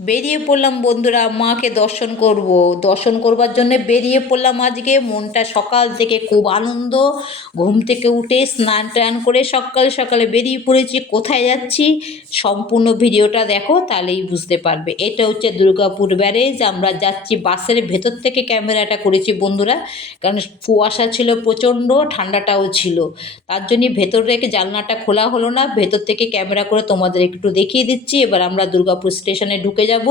বেরিয়ে পড়লাম বন্ধুরা, মাকে দর্শন করব। দর্শন করবার জন্য বেরিয়ে পড়লাম। আজকে মনটা সকাল থেকে খুব আনন্দ। ঘুম থেকে উঠে স্নান টান করে সকালে সকালে বেরিয়ে পড়েছি। কোথায় যাচ্ছি সম্পূর্ণ ভিডিওটা দেখো, তাহলেই বুঝতে পারবে। এটা হচ্ছে দুর্গাপুর ব্যারেজ। আমরা যাচ্ছি বাসের ভেতর থেকে ক্যামেরাটা করেছি বন্ধুরা, কারণ কুয়াশা ছিল প্রচণ্ড, ঠান্ডাটাও ছিল। তার জন্যে ভেতর রেখে জানলাটা খোলা হলো না, ভেতর থেকে ক্যামেরা করে তোমাদের একটু দেখিয়ে দিচ্ছি। এবার আমরা দুর্গাপুর স্টেশনে ঢুকে যাব।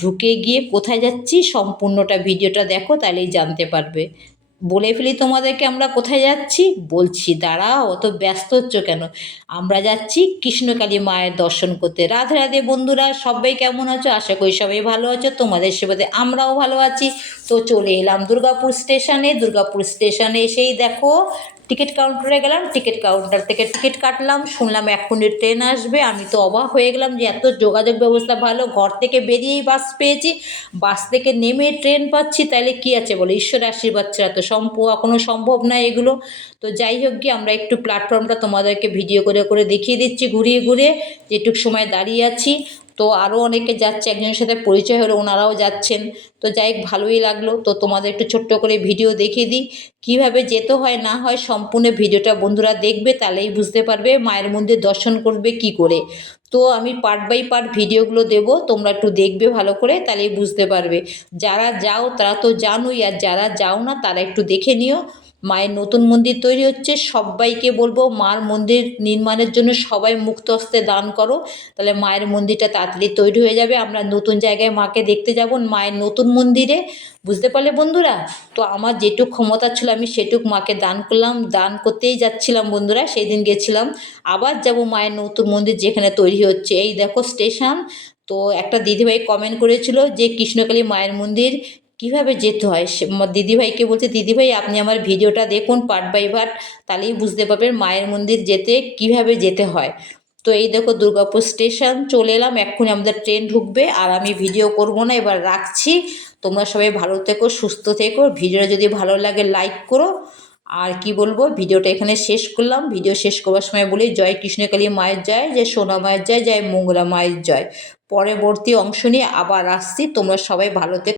ঢুকে গিয়ে কোথায় যাচ্ছি সম্পূর্ণটা ভিডিওটা দেখো, তাহলেই জানতে পারবে। বলে ফেলি তোমাদেরকে আমরা কোথায় যাচ্ছি। বলছি, দাঁড়াও, অত ব্যস্ত হচ্ছ কেন। আমরা যাচ্ছি কৃষ্ণকালী মায়ের দর্শন করতে। রাধে রাধে বন্ধুরা, সবাই কেমন আছো? আশা করি সবাই ভালো আছো। তোমাদের সেবাতে আমরাও ভালো আছি। তো চলে এলাম দুর্গাপুর স্টেশনে। দুর্গাপুর স্টেশনে এসেই দেখো টিকিট কাউন্টারে গেলাম। টিকিট কাউন্টার থেকে টিকিট কাটলাম। শুনলাম এক্ষুনি ট্রেন আসবে। আমি তো অবাক হয়ে গেলাম যে এত যোগাযোগ ব্যবস্থা ভালো। ঘর থেকে বেরিয়েই বাস পেয়েছি, বাস থেকে নেমে ট্রেন পাচ্ছি, তাহলে কি আছে বলো। ঈশ্বরের আশীর্বাদ ছাড়া তো কোনো সম্ভব নয় এগুলো। তো যাই হোক গিয়ে আমরা একটু প্ল্যাটফর্মটা তোমাদেরকে ভিডিও করে করে দেখিয়ে দিচ্ছি ঘুরিয়ে ঘুরিয়ে, যেটুক সময় দাঁড়িয়ে আছি। তো আরও অনেকে যাচ্ছে, একজনের সাথে পরিচয় হলো, ওনারাও যাচ্ছেন। তো যাই হোক, ভালোই লাগলো। তো তোমাদের একটু ছোট্ট করে ভিডিও দেখিয়ে দিই কীভাবে যেতে হয় না হয়। সম্পূর্ণ ভিডিওটা বন্ধুরা দেখবে, তাহলেই বুঝতে পারবে মায়ের মন্দির দর্শন করবে কি করে। তো আমি পার্ট বাই পার্ট ভিডিওগুলো দেবো, তোমরা একটু দেখবে ভালো করে, তাহলেই বুঝতে পারবে। যারা যাও তারা তো জানোই, আর যারা যাও না তারা একটু দেখে নিও। মায়ের নতুন মন্দির তৈরি হচ্ছে। সবাইকে বলবো মার মন্দির নির্মাণের জন্য সবাই মুক্ত হস্তে দান করো, তাহলে মায়ের মন্দিরটা তাড়াতাড়ি তৈরি হয়ে যাবে। আমরা নতুন জায়গায় মাকে দেখতে যাব, মায়ের নতুন মন্দিরে। বুঝতে পারলে বন্ধুরা? তো আমার যেটুক ক্ষমতা ছিল আমি সেটুক মাকে দান করলাম। দান করতেই যাচ্ছিলাম বন্ধুরা, সেই দিন গেছিলাম। আবার যাব মায়ের নতুন মন্দির যেখানে তৈরি হচ্ছে। এই দেখো স্টেশন। তো একটা দিদিভাই কমেন্ট করেছিল যে কৃষ্ণকালী মায়ের মন্দির কীভাবে যেতে হয়। দিদিভাইকে বলছে, দিদিভাই আপনি আমার ভিডিওটা দেখুন পার্ট বাই পার্ট, তাহলেই বুঝতে পারবেন মায়ের মন্দির যেতে কীভাবে যেতে হয়। তো এই দেখো দুর্গাপুর স্টেশন চলে এলাম। এক্ষুনি আমাদের ট্রেন ঢুকবে, আর আমি ভিডিও করব না, এবার রাখছি। তোমরা সবাই ভালো থেকো, সুস্থ থেকো। ভিডিওটা যদি ভালো লাগে লাইক করো। আর কি বলবো, ভিডিওটা এখানে শেষ করলাম। ভিডিও শেষ করবার সময় বলি, জয় কৃষ্ণকালী মায়ের জয়, জয় সোনা মায়ের জয়, জয় মঙ্গলা মায়ের জয়। পরবর্তী অংশ নিয়ে আবার আসছি। তোমরা সবাই ভালো থেকো।